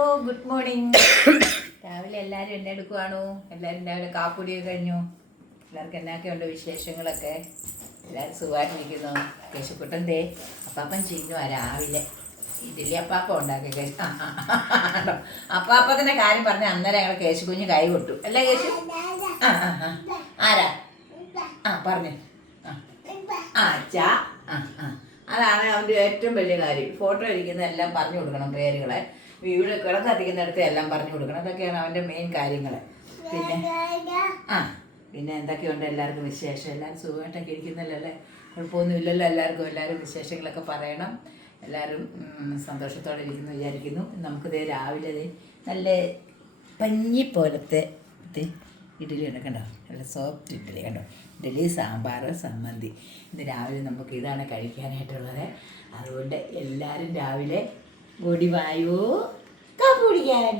Good morning. രാവിലെ എല്ലാവരും എന്നെ എടുക്കുവാണോ? എല്ലാവരും രാവിലെ കാപ്പുടിയൊക്കെ കഴിഞ്ഞു. എല്ലാവർക്കും എന്നൊക്കെയുണ്ട് വിശേഷങ്ങളൊക്കെ? എല്ലാവരും സുഖമായിട്ടിരിക്കുന്നു. കേശുക്കുട്ടൻ ദേ അപ്പാപ്പൻ ചെയ്യുന്നു രാവിലെ ഇഡ്ഡലി അപ്പാപ്പം ഉണ്ടാക്കി. അപ്പാപ്പത്തിൻ്റെ കാര്യം പറഞ്ഞ് അന്നേരം ഞങ്ങൾ കേശുക്കുഞ്ഞ് കൈ കൊട്ടു അല്ലേ കേശു? ആരാ പറഞ്ഞു അച്ഛാ. അതാണ് അവൻ്റെ ഏറ്റവും വലിയ കാര്യം. ഫോട്ടോ ഇരിക്കുന്നതെല്ലാം പറഞ്ഞു കൊടുക്കണം, പേരുകളെ വീട് കിടക്കത്തിക്കുന്നിടത്ത് എല്ലാം പറഞ്ഞു കൊടുക്കണം. അതൊക്കെയാണ് അവൻ്റെ മെയിൻ കാര്യങ്ങൾ. പിന്നെ എന്തൊക്കെയുണ്ട് എല്ലാവർക്കും വിശേഷം? എല്ലാവരും സുഖമായിട്ടൊക്കെ ഇരിക്കുന്നല്ലോ അല്ലേ? കുഴപ്പമൊന്നുമില്ലല്ലോ എല്ലാവർക്കും? എല്ലാവരും വിശേഷങ്ങളൊക്കെ പറയണം. എല്ലാവരും സന്തോഷത്തോടെ ഇരിക്കുന്നു വിചാരിക്കുന്നു. നമുക്കിത് രാവിലെ നല്ല പഞ്ഞി പോലത്തെ ഇഡ്ഡലി കണ്ടോ, നല്ല സോഫ്റ്റ് ഇഡ്ഡലി കണ്ടോ. ഇഡ്ഡലി, സാമ്പാർ, സമ്മന്തി. ഇന്ന് രാവിലെ നമുക്ക് ഇതാണ് കഴിക്കാനായിട്ടുള്ളത്. അതുകൊണ്ട് എല്ലാവരും രാവിലെ ഓടി വായോ കാപ്പി കുടിക്കാൻ.